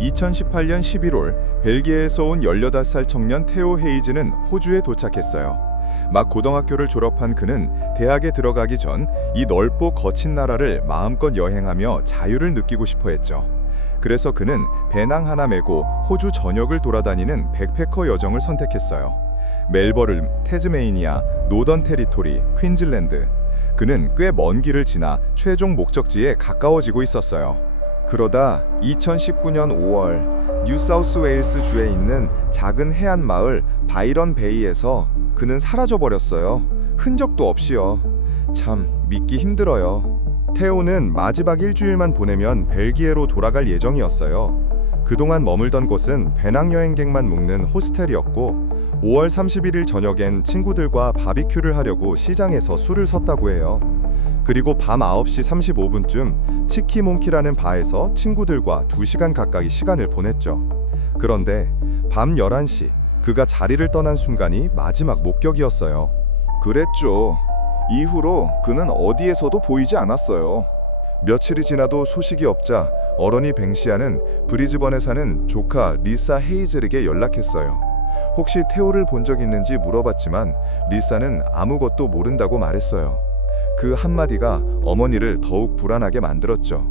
2018년 11월 벨기에에서 온 18살 청년 테오 헤이즈는 호주에 도착했어요. 막 고등학교를 졸업한 그는 대학에 들어가기 전 이 넓고 거친 나라를 마음껏 여행하며 자유를 느끼고 싶어 했죠. 그래서 그는 배낭 하나 메고 호주 전역을 돌아다니는 백패커 여정을 선택했어요. 멜버른, 태즈메이니아, 노던 테리토리, 퀸즐랜드. 그는 꽤 먼 길을 지나 최종 목적지에 가까워지고 있었어요. 그러다 2019년 5월 뉴사우스웨일스 주에 있는 작은 해안 마을 바이런 베이에서 그는 사라져버렸어요. 흔적도 없이요. 참 믿기 힘들어요. 테오는 마지막 일주일만 보내면 벨기에로 돌아갈 예정이었어요. 그동안 머물던 곳은 배낭여행객만 묵는 호스텔이었고 5월 31일 저녁엔 친구들과 바비큐를 하려고 시장에서 술을 섰다고 해요. 그리고 밤 9시 35분쯤 치키몽키라는 바에서 친구들과 2시간 가까이 시간을 보냈죠. 그런데 밤 11시 그가 자리를 떠난 순간이 마지막 목격이었어요. 그랬죠. 이후로 그는 어디에서도 보이지 않았어요. 며칠이 지나도 소식이 없자 어머니 뱅시아는 브리즈번에 사는 조카 리사 헤이즐에게 연락했어요. 혹시 테오를 본 적 있는지 물어봤지만 리사는 아무것도 모른다고 말했어요. 그 한마디가 어머니를 더욱 불안하게 만들었죠.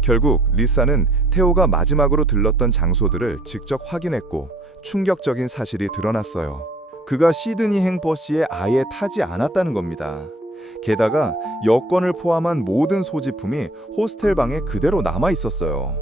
결국 리사는 테오가 마지막으로 들렀던 장소들을 직접 확인했고 충격적인 사실이 드러났어요. 그가 시드니행 버스에 아예 타지 않았다는 겁니다. 게다가 여권을 포함한 모든 소지품이 호스텔 방에 그대로 남아 있었어요.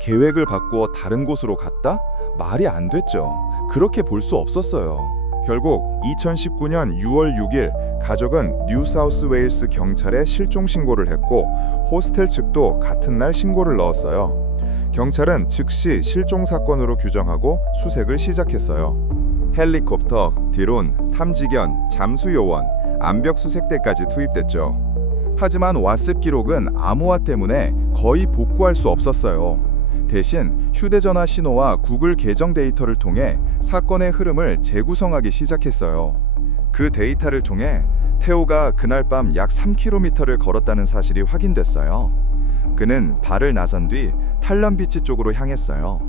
계획을 바꾸어 다른 곳으로 갔다? 말이 안 됐죠. 그렇게 볼 수 없었어요. 결국 2019년 6월 6일 가족은 뉴사우스웨일스 경찰에 실종 신고를 했고 호스텔 측도 같은 날 신고를 넣었어요. 경찰은 즉시 실종 사건으로 규정하고 수색을 시작했어요. 헬리콥터, 드론, 탐지견, 잠수요원, 암벽 수색대까지 투입됐죠. 하지만 왓셉 기록은 암호화 때문에 거의 복구할 수 없었어요. 대신 휴대전화 신호와 구글 계정 데이터를 통해 사건의 흐름을 재구성하기 시작했어요. 그 데이터를 통해 테오가 그날 밤 약 3km를 걸었다는 사실이 확인됐어요. 그는 발을 나선 뒤 탈런비치 쪽으로 향했어요.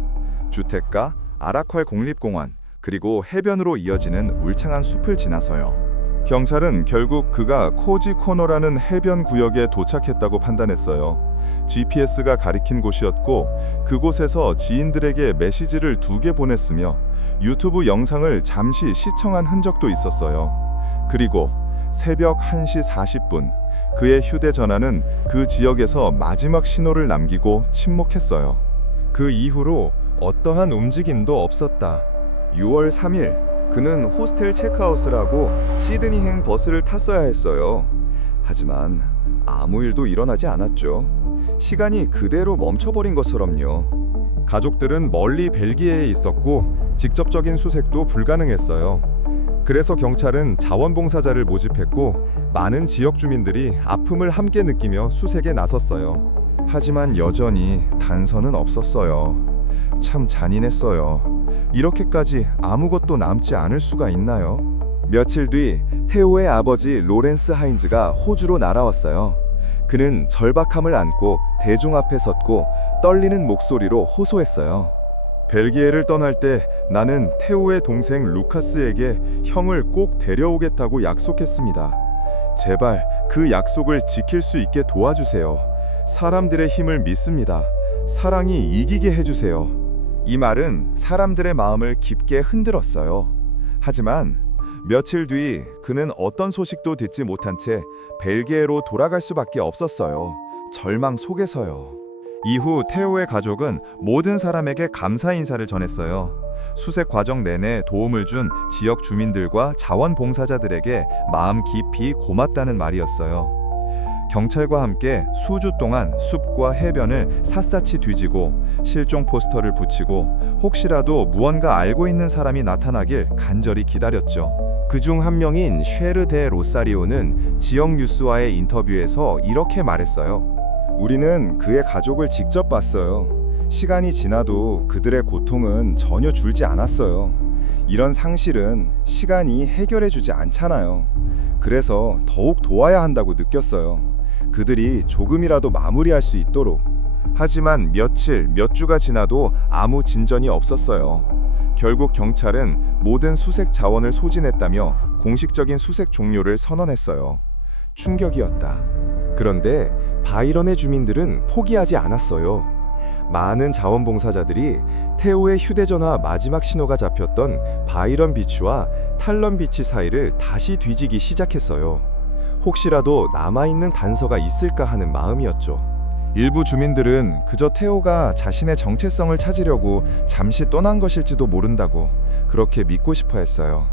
주택가, 아라퀄 국립공원, 그리고 해변으로 이어지는 울창한 숲을 지나서요. 경찰은 결국 그가 코지 코너라는 해변 구역에 도착했다고 판단했어요. GPS가 가리킨 곳이었고 그곳에서 지인들에게 메시지를 2개 보냈으며 유튜브 영상을 잠시 시청한 흔적도 있었어요. 그리고 새벽 1시 40분 그의 휴대전화는 그 지역에서 마지막 신호를 남기고 침묵했어요. 그 이후로 어떠한 움직임도 없었다. 6월 3일 그는 호스텔 체크아웃을 하고 시드니행 버스를 탔어야 했어요. 하지만 아무 일도 일어나지 않았죠. 시간이 그대로 멈춰버린 것처럼요. 가족들은 멀리 벨기에에 있었고 직접적인 수색도 불가능했어요. 그래서 경찰은 자원봉사자를 모집했고 많은 지역 주민들이 아픔을 함께 느끼며 수색에 나섰어요. 하지만 여전히 단서는 없었어요. 참 잔인했어요. 이렇게까지 아무것도 남지 않을 수가 있나요? 며칠 뒤 테오의 아버지 로렌스 하인즈가 호주로 날아왔어요. 그는 절박함을 안고 대중 앞에 섰고 떨리는 목소리로 호소했어요. 벨기에를 떠날 때 나는 테오의 동생 루카스에게 형을 꼭 데려오겠다고 약속했습니다. 제발 그 약속을 지킬 수 있게 도와주세요. 사람들의 힘을 믿습니다. 사랑이 이기게 해주세요. 이 말은 사람들의 마음을 깊게 흔들었어요. 하지만 며칠 뒤 그는 어떤 소식도 듣지 못한 채 벨기에로 돌아갈 수밖에 없었어요. 절망 속에서요. 이후 테오의 가족은 모든 사람에게 감사 인사를 전했어요. 수색 과정 내내 도움을 준 지역 주민들과 자원봉사자들에게 마음 깊이 고맙다는 말이었어요. 경찰과 함께 수주 동안 숲과 해변을 샅샅이 뒤지고 실종 포스터를 붙이고 혹시라도 무언가 알고 있는 사람이 나타나길 간절히 기다렸죠. 그중 한 명인 쉐르 데 로사리오는 지역 뉴스와의 인터뷰에서 이렇게 말했어요. 우리는 그의 가족을 직접 봤어요. 시간이 지나도 그들의 고통은 전혀 줄지 않았어요. 이런 상실은 시간이 해결해주지 않잖아요. 그래서 더욱 도와야 한다고 느꼈어요. 그들이 조금이라도 마무리할 수 있도록. 하지만 며칠, 몇 주가 지나도 아무 진전이 없었어요. 결국 경찰은 모든 수색 자원을 소진했다며 공식적인 수색 종료를 선언했어요. 충격이었다. 그런데 바이런의 주민들은 포기하지 않았어요. 많은 자원봉사자들이 테오의 휴대전화 마지막 신호가 잡혔던 바이런 비치와 탈런 비치 사이를 다시 뒤지기 시작했어요. 혹시라도 남아있는 단서가 있을까 하는 마음이었죠. 일부 주민들은 그저 테오가 자신의 정체성을 찾으려고 잠시 떠난 것일지도 모른다고 그렇게 믿고 싶어 했어요.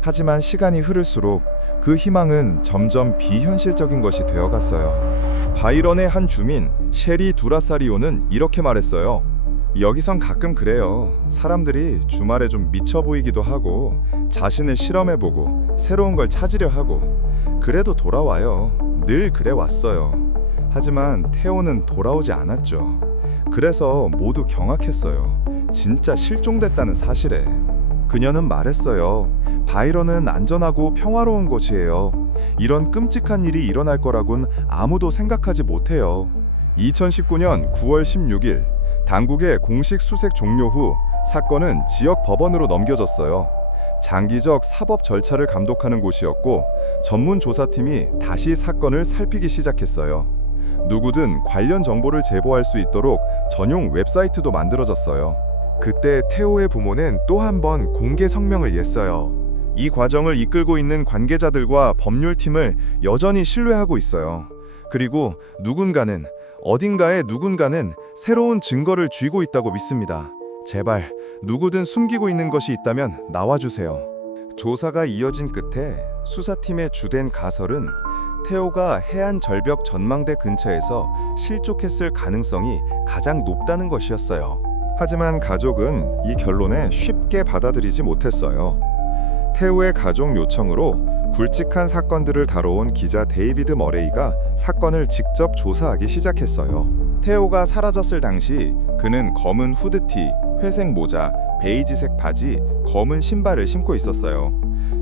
하지만 시간이 흐를수록 그 희망은 점점 비현실적인 것이 되어갔어요. 바이런의 한 주민 셰리 두라사리오는 이렇게 말했어요. 여기선 가끔 그래요. 사람들이 주말에 좀 미쳐 보이기도 하고 자신을 실험해보고 새로운 걸 찾으려 하고 그래도 돌아와요. 늘 그래 왔어요. 하지만 테오는 돌아오지 않았죠. 그래서 모두 경악했어요. 진짜 실종됐다는 사실에. 그녀는 말했어요. 바이런은 안전하고 평화로운 곳이에요. 이런 끔찍한 일이 일어날 거라곤 아무도 생각하지 못해요. 2019년 9월 16일 당국의 공식 수색 종료 후 사건은 지역 법원으로 넘겨졌어요. 장기적 사법 절차를 감독하는 곳이었고 전문 조사팀이 다시 사건을 살피기 시작했어요. 누구든 관련 정보를 제보할 수 있도록 전용 웹사이트도 만들어졌어요. 그때 테오의 부모는 또 한 번 공개 성명을 냈어요. 이 과정을 이끌고 있는 관계자들과 법률팀을 여전히 신뢰하고 있어요. 그리고 누군가는 어딘가에 누군가는 새로운 증거를 쥐고 있다고 믿습니다. 제발 누구든 숨기고 있는 것이 있다면 나와주세요. 조사가 이어진 끝에 수사팀의 주된 가설은 테오가 해안 절벽 전망대 근처에서 실족했을 가능성이 가장 높다는 것이었어요. 하지만 가족은 이 결론에 쉽게 받아들이지 못했어요. 테오의 가족 요청으로 굵직한 사건들을 다뤄온 기자 데이비드 머레이가 사건을 직접 조사하기 시작했어요. 테오가 사라졌을 당시 그는 검은 후드티, 회색 모자, 베이지색 바지, 검은 신발을 신고 있었어요.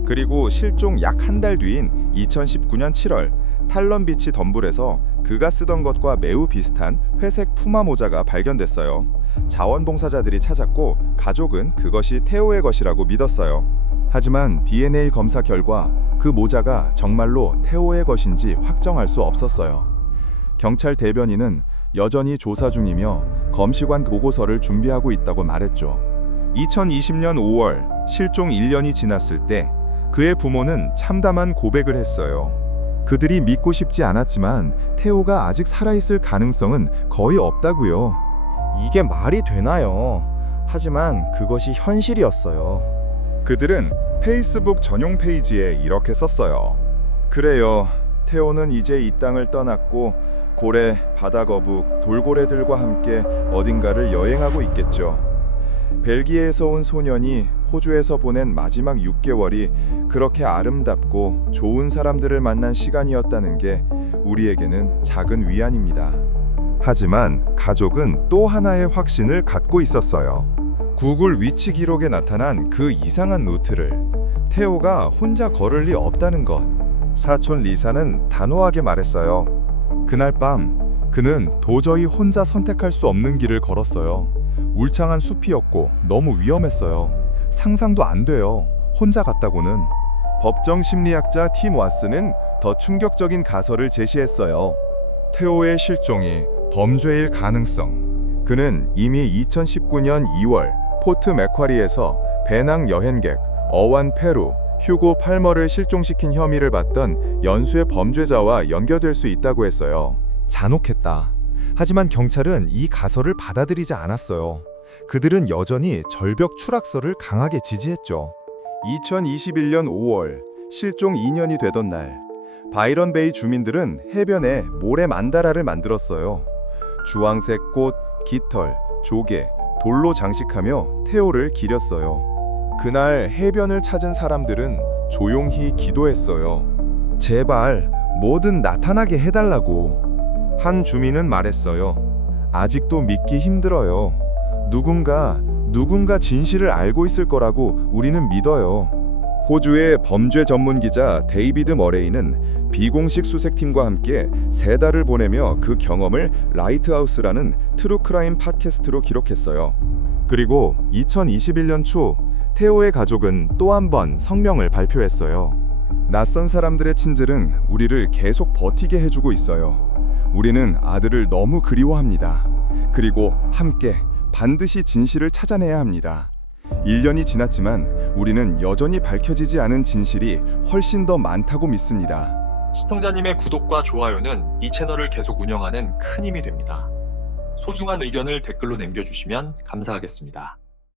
그리고 실종 약 한 달 뒤인 2019년 7월 탈런 비치 덤불에서 그가 쓰던 것과 매우 비슷한 회색 푸마 모자가 발견됐어요. 자원봉사자들이 찾았고 가족은 그것이 테오의 것이라고 믿었어요. 하지만 DNA 검사 결과 그 모자가 정말로 테오의 것인지 확정할 수 없었어요. 경찰 대변인은 여전히 조사 중이며 검시관 보고서를 준비하고 있다고 말했죠. 2020년 5월 실종 1년이 지났을 때 그의 부모는 참담한 고백을 했어요. 그들이 믿고 싶지 않았지만 테오가 아직 살아있을 가능성은 거의 없다고요. 이게 말이 되나요? 하지만 그것이 현실이었어요. 그들은 페이스북 전용 페이지에 이렇게 썼어요. 그래요. 테오는 이제 이 땅을 떠났고 고래, 바다거북, 돌고래들과 함께 어딘가를 여행하고 있겠죠. 벨기에에서 온 소년이 호주에서 보낸 마지막 6개월이 그렇게 아름답고 좋은 사람들을 만난 시간이었다는 게 우리에게는 작은 위안입니다. 하지만 가족은 또 하나의 확신을 갖고 있었어요. 구글 위치 기록에 나타난 그 이상한 루트를 테오가 혼자 걸을 리 없다는 것. 사촌 리사는 단호하게 말했어요. 그날 밤 그는 도저히 혼자 선택할 수 없는 길을 걸었어요. 울창한 숲이었고 너무 위험했어요. 상상도 안 돼요. 혼자 갔다고는. 법정 심리학자 팀 와스는 더 충격적인 가설을 제시했어요. 테오의 실종이 범죄일 가능성. 그는 이미 2019년 2월 포트 맥쿼리에서 배낭 여행객 어완 페루 휴고 팔머를 실종시킨 혐의를 받던 연수의 범죄자와 연결될 수 있다고 했어요. 잔혹했다. 하지만 경찰은 이 가설을 받아들이지 않았어요. 그들은 여전히 절벽 추락설을 강하게 지지했죠. 2021년 5월 실종 2년이 되던 날 바이런 베이 주민들은 해변에 모래 만다라를 만들었어요. 주황색 꽃, 깃털, 조개, 돌로 장식하며 테오를 기렸어요. 그날 해변을 찾은 사람들은 조용히 기도했어요. 제발 뭐든 나타나게 해달라고. 한 주민은 말했어요. 아직도 믿기 힘들어요. 누군가 진실을 알고 있을 거라고 우리는 믿어요. 호주의 범죄 전문 기자 데이비드 머레이는 비공식 수색팀과 함께 3달을 보내며 그 경험을 라이트하우스라는 트루크라임 팟캐스트로 기록했어요. 그리고 2021년 초 테오의 가족은 또 한 번 성명을 발표했어요. 낯선 사람들의 친절은 우리를 계속 버티게 해주고 있어요. 우리는 아들을 너무 그리워합니다. 그리고 함께 반드시 진실을 찾아내야 합니다. 1년이 지났지만 우리는 여전히 밝혀지지 않은 진실이 훨씬 더 많다고 믿습니다. 시청자님의 구독과 좋아요는 이 채널을 계속 운영하는 큰 힘이 됩니다. 소중한 의견을 댓글로 남겨주시면 감사하겠습니다.